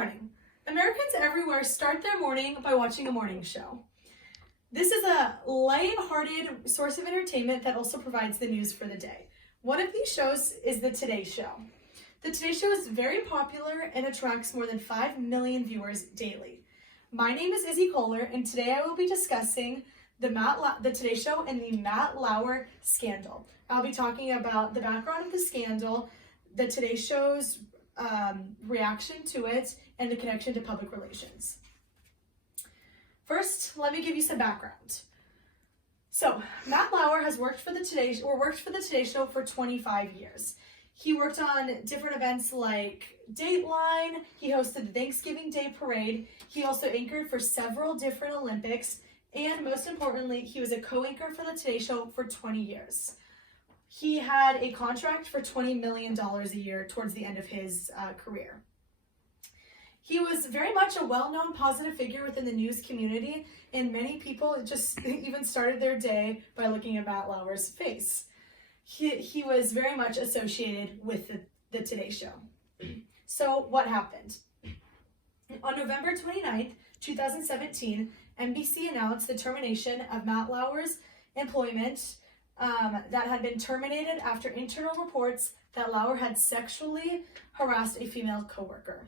morning. Americans everywhere start their morning by watching a morning show. This is a light-hearted source of entertainment that also provides the news for the day. One of these shows is The Today Show. The Today Show is very popular and attracts more than 5 million viewers daily. My name is Izzy Kohler, and today I will be discussing the Today Show and the Matt Lauer scandal. I'll be talking about the background of the scandal, the Today Show's reaction to it, and the connection to public relations. First, let me give you some background. So, Matt Lauer has worked for the Today Show for 25 years. He worked on different events like Dateline. He hosted the Thanksgiving Day Parade. He also anchored for several different Olympics. And most importantly, he was a co-anchor for the Today Show for 20 years. He had a contract for $20 million a year towards the end of his career. He was very much a well-known positive figure within the news community, and many people just even started their day by looking at Matt Lauer's face. He was very much associated with the Today Show. So what happened? On November 29th, 2017, NBC announced the termination of Matt Lauer's employment that had been terminated after internal reports that Lauer had sexually harassed a female coworker.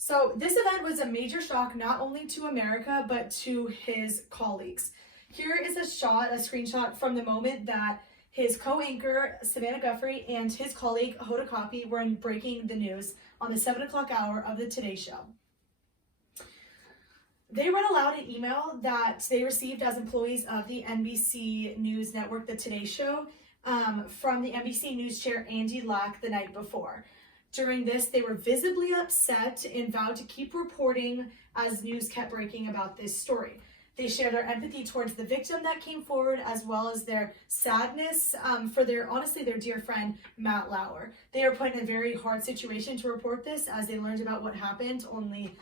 So this event was a major shock not only to America, but to his colleagues. Here is a screenshot from the moment that his co-anchor, Savannah Guthrie, and his colleague, Hoda Kotb, were breaking the news on the 7 o'clock hour of the Today Show. They read aloud an email that they received as employees of the NBC News network, The Today Show, from the NBC News chair, Andy Lack, the night before. During this, they were visibly upset and vowed to keep reporting as news kept breaking about this story. They shared their empathy towards the victim that came forward, as well as their sadness for their dear friend, Matt Lauer. They were put in a very hard situation to report this, as they learned about what happened only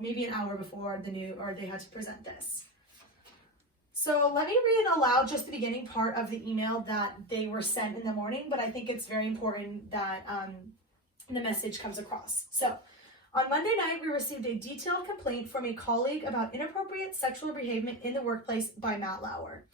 maybe an hour before they had to present this. So let me read aloud just the beginning part of the email that they were sent in the morning, but I think it's very important that the message comes across. So, on Monday night, we received a detailed complaint from a colleague about inappropriate sexual behavior in the workplace by Matt Lauer.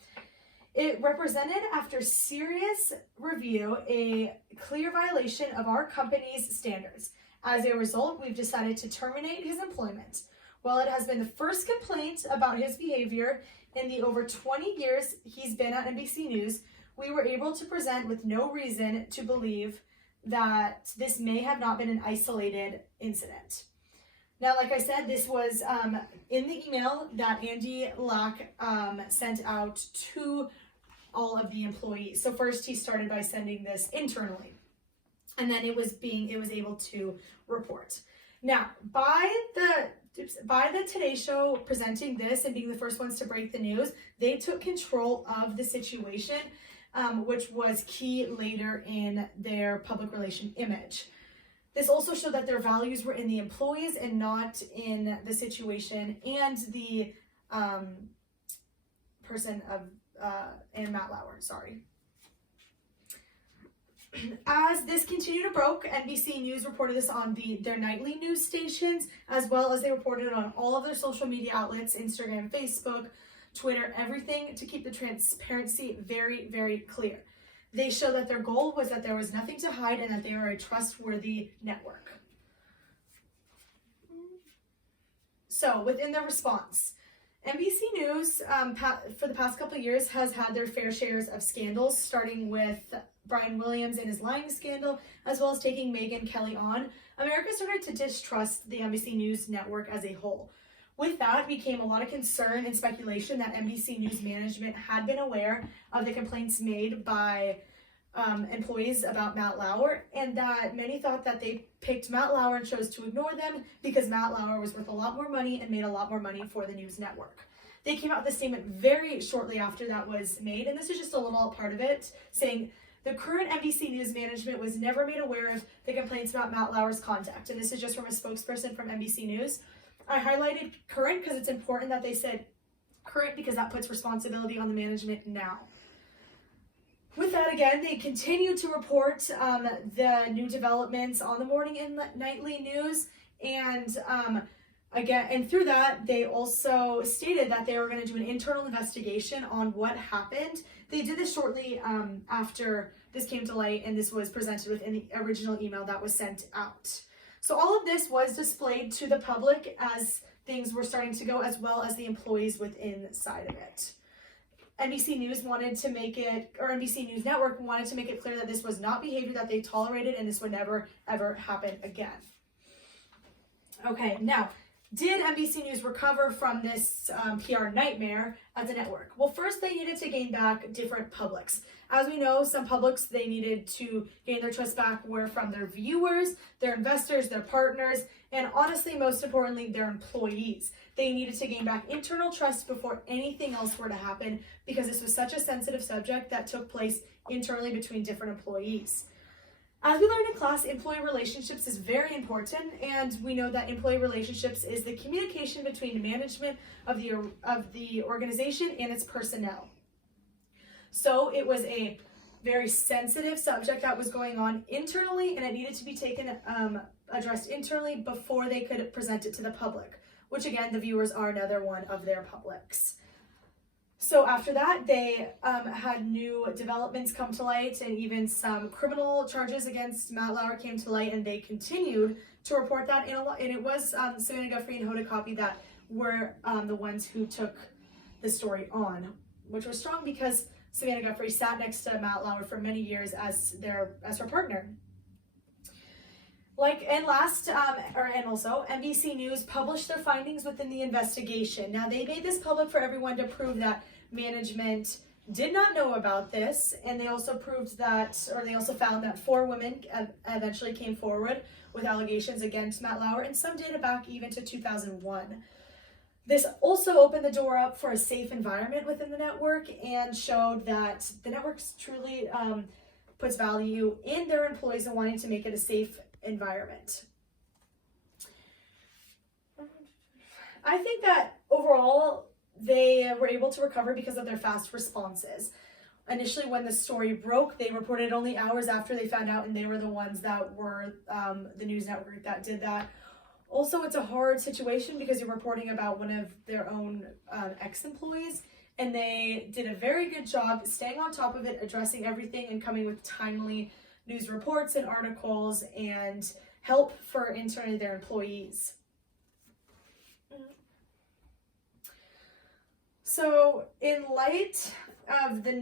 It represented, after serious review, a clear violation of our company's standards. As a result, we've decided to terminate his employment. While it has been the first complaint about his behavior in the over 20 years he's been at NBC News, we were able to present with no reason to believe that this may have not been an isolated incident. Now, like I said, this was in the email that Andy Lack sent out to all of the employees. So first he started by sending this internally, and then it was able to report. Now, by the Today Show presenting this and being the first ones to break the news, they took control of the situation, which was key later in their public relation image. This also showed that their values were in the employees and not in the situation and the person of and Matt Lauer. Sorry. As this continued to broke, NBC News reported this on their nightly news stations, as well as they reported it on all of their social media outlets, Instagram, Facebook, Twitter, everything, to keep the transparency very, very clear. They showed that their goal was that there was nothing to hide and that they were a trustworthy network. So, within their response, NBC News, for the past couple of years, has had their fair shares of scandals, starting with Brian Williams and his lying scandal, as well as taking Megyn Kelly on. America started to distrust the NBC News network as a whole. With that became a lot of concern and speculation that NBC News management had been aware of the complaints made by employees about Matt Lauer, and that many thought that they picked Matt Lauer and chose to ignore them because Matt Lauer was worth a lot more money and made a lot more money for the news network. They came out with a statement very shortly after that was made, and this is just a little part of it, saying the current NBC News management was never made aware of the complaints about Matt Lauer's conduct, and this is just from a spokesperson from NBC News. I highlighted current because it's important that they said current because that puts responsibility on the management now. With that, again, they continue to report the new developments on the morning and nightly news, and and through that, they also stated that they were going to do an internal investigation on what happened. They did this shortly after this came to light, and this was presented within the original email that was sent out. So all of this was displayed to the public as things were starting to go, as well as the employees within inside of it. NBC News wanted to make it, or NBC News Network wanted to make it clear that this was not behavior that they tolerated, and this would never, ever happen again. Okay, now, did NBC News recover from this PR nightmare as a network? Well, first they needed to gain back different publics. As we know, some publics they needed to gain their trust back were from their viewers, their investors, their partners, and honestly, most importantly, their employees. They needed to gain back internal trust before anything else were to happen, because this was such a sensitive subject that took place internally between different employees. As we learned in class, employee relationships is very important, and we know that employee relationships is the communication between management of the organization and its personnel. So it was a very sensitive subject that was going on internally, and it needed to be addressed internally before they could present it to the public, which again, the viewers are another one of their publics. So after that, they had new developments come to light, and even some criminal charges against Matt Lauer came to light, and they continued to report that. And it was Savannah Guthrie and Hoda Kotb that were the ones who took the story on, which was strong because Savannah Guthrie sat next to Matt Lauer for many years as her partner. Also, NBC News published their findings within the investigation. Now, they made this public for everyone to prove that management did not know about this, and they also found that 4 women eventually came forward with allegations against Matt Lauer, and some dated back even to 2001. This also opened the door up for a safe environment within the network and showed that the network truly puts value in their employees and wanting to make it a safe environment. I think that overall they were able to recover because of their fast responses. Initially, when the story broke, they reported only hours after they found out, and they were the ones that were the news network that did that. Also, it's a hard situation because you're reporting about one of their own ex-employees, and they did a very good job staying on top of it, addressing everything, and coming with timely news reports and articles and help for internally their employees. So, in light of the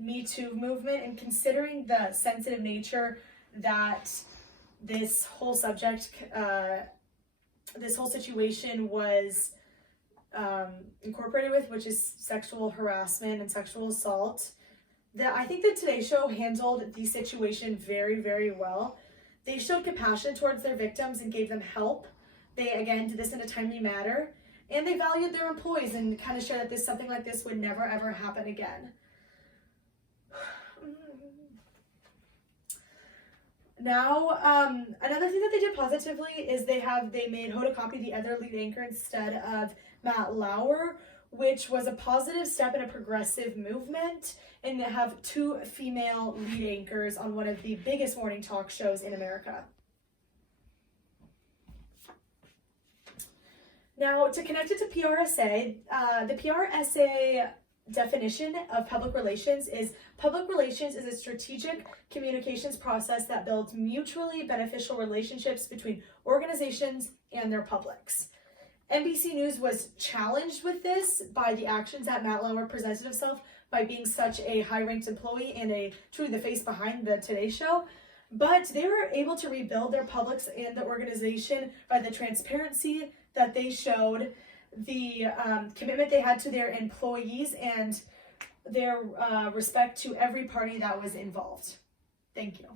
Me Too movement, and considering the sensitive nature that this whole subject, this whole situation was incorporated with, which is sexual harassment and sexual assault, I think the Today Show handled the situation very, very well. They showed compassion towards their victims and gave them help. They, again, did this in a timely manner, and they valued their employees and kind of showed that something like this would never, ever happen again. Now, another thing that they did positively is they made Hoda Kotb the other lead anchor instead of Matt Lauer, which was a positive step in a progressive movement, and they have 2 female lead anchors on one of the biggest morning talk shows in America. Now, to connect it to PRSA, the PRSA definition of public relations is a strategic communications process that builds mutually beneficial relationships between organizations and their publics. NBC News was challenged with this by the actions that Matt Lauer presented himself by being such a high-ranked employee and truly the face behind the Today Show. But they were able to rebuild their publics and the organization by the transparency that they showed, the commitment they had to their employees, and their respect to every party that was involved. Thank you.